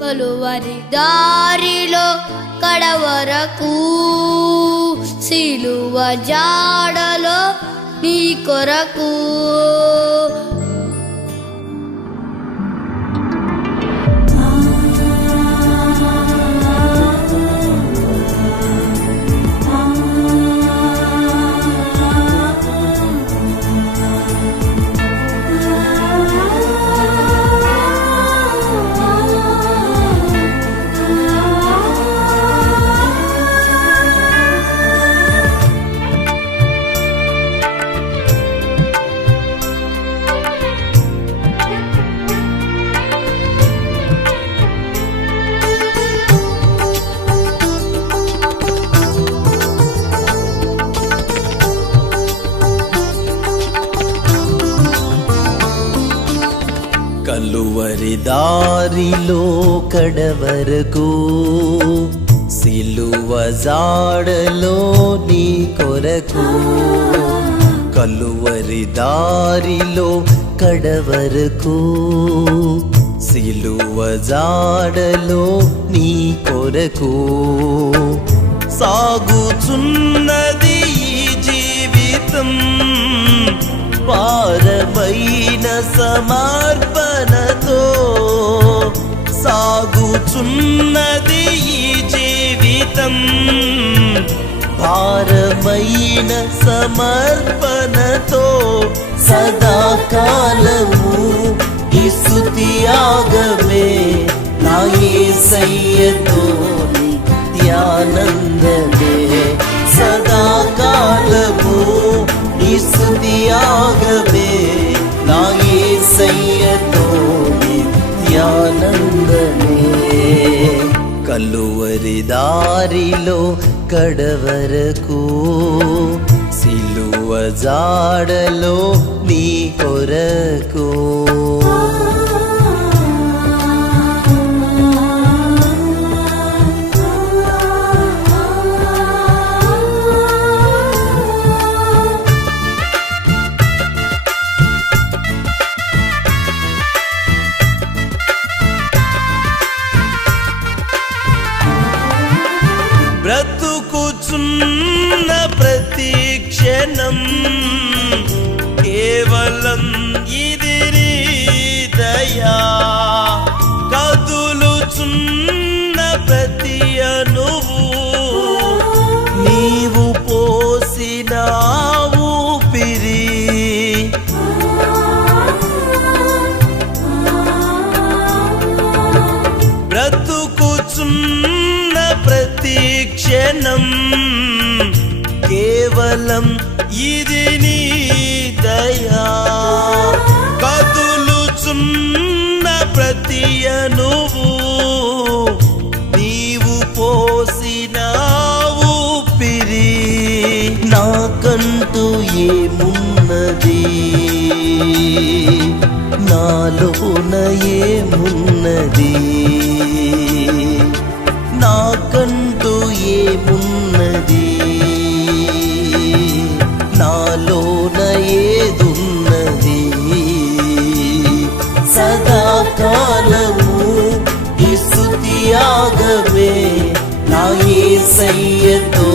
కలువరి దారిలో కడవరకు సిలువ జాడలో నీ కొరకు. చివరి దారిలో కడవరకు సిలువ జాడలో నీ కొరకు కలువరి దారిలో కడవరకు సిలువ జాడలో నీ కొరకు సాగుచున్నది ఈ జీవితం. పారమైన సమర్పణతో సాగుచున్నది ఈ జీవితం. భారమైన సమర్పణతో సదాకాలము ఈ స్తుతియాగమే నా యేసయ్యతో నిత్యానందమే దారిలో కడవరకు సిలువ జాడలో నీ కొరకు. కేవలం ఇదిరి దయా కదులుచున్న ప్రతి అనువు నీవు పోసిన ఊపిరి. బ్రతుకుచున్న ప్రతి క్షణం కేవలం ఇది నీ నాకంటూ ఏమున్నది? నాలోన ఏమున్నది? నాకంటూ ఏమున్నది? నాలోన ఏదున్నది? సదాకాలము ఈ నా ఏ సయ్యతో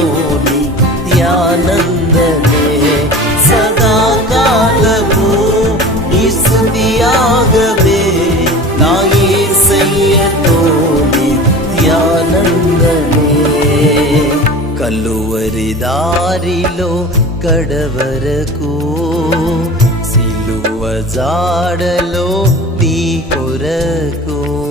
ధ్యానం కలువరి దారిలో కడవరకు సిలువ జాడలో నీ కొరకు.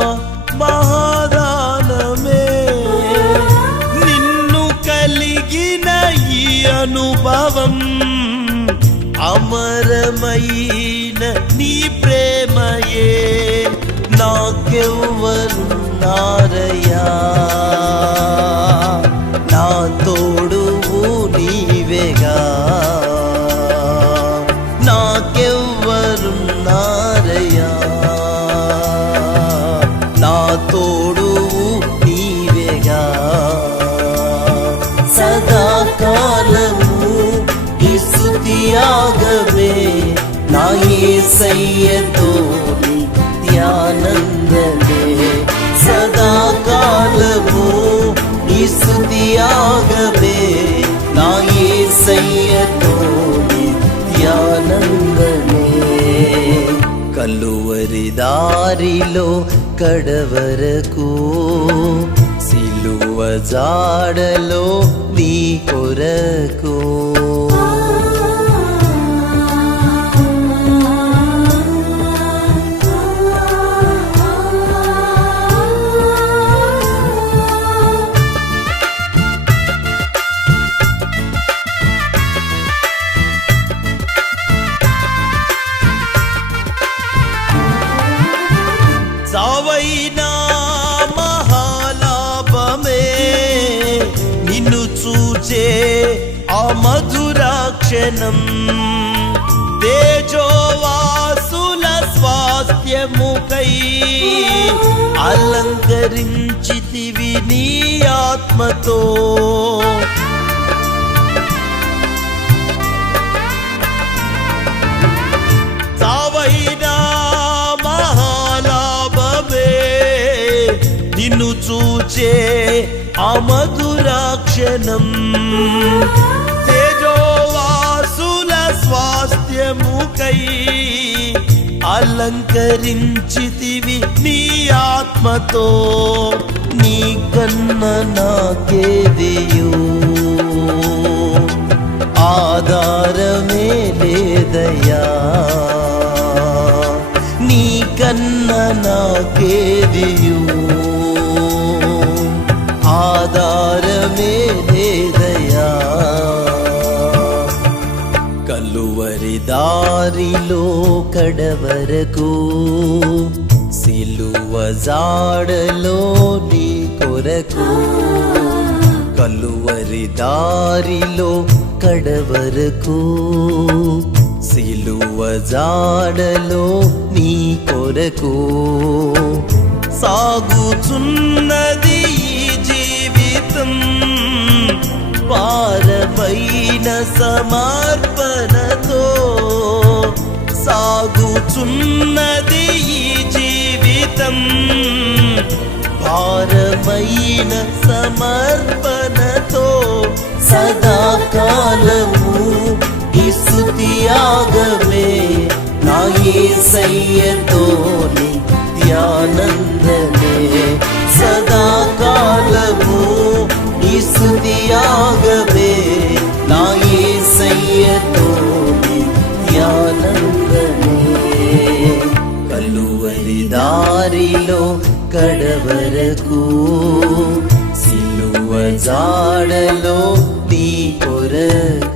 అమరమైన నీ ప్రేమయే. నాకెవ్వరున్నారయ్యా యేసయ్యతో నిత్యానందమే కల్లువరి దారిలో కడవరకు సిలువ జాడలో నీ సావైనా మహాలాభమే. నిన్ను చూచే ఆ మధురాక్షణం. తేజోవాసుల స్వాస్థ్యముకై అలంకరించితివి నీ ఆత్మతో. వర్ణించే ఆ మధురాక్షణం. తేజోవాసుల స్వాస్థ్యముకై అలంకరించితివి నీ ఆత్మతో. నీ కన్న నాకేదియో ఆధారమే లేదయా నీ కన్న నాకేదియు ఆధారమే లేదయ్యా కలువరి దారిలో కడవరకు సిలువ జాడలో నీ కొరకు. కలువరి దారిలో కడవరకు సిలువ జాడలో నీ కొరకు. సాగుచున్న సమర్పణతో సాగుచున్నది ఈ జీవితం. భారమైన సమర్పణతో సదాకాలము ఈ స్తుతియాగమే నా సయ్యతో నిత్యానందమే. కడవరకు సిలువ జాడలో నీ కొరకు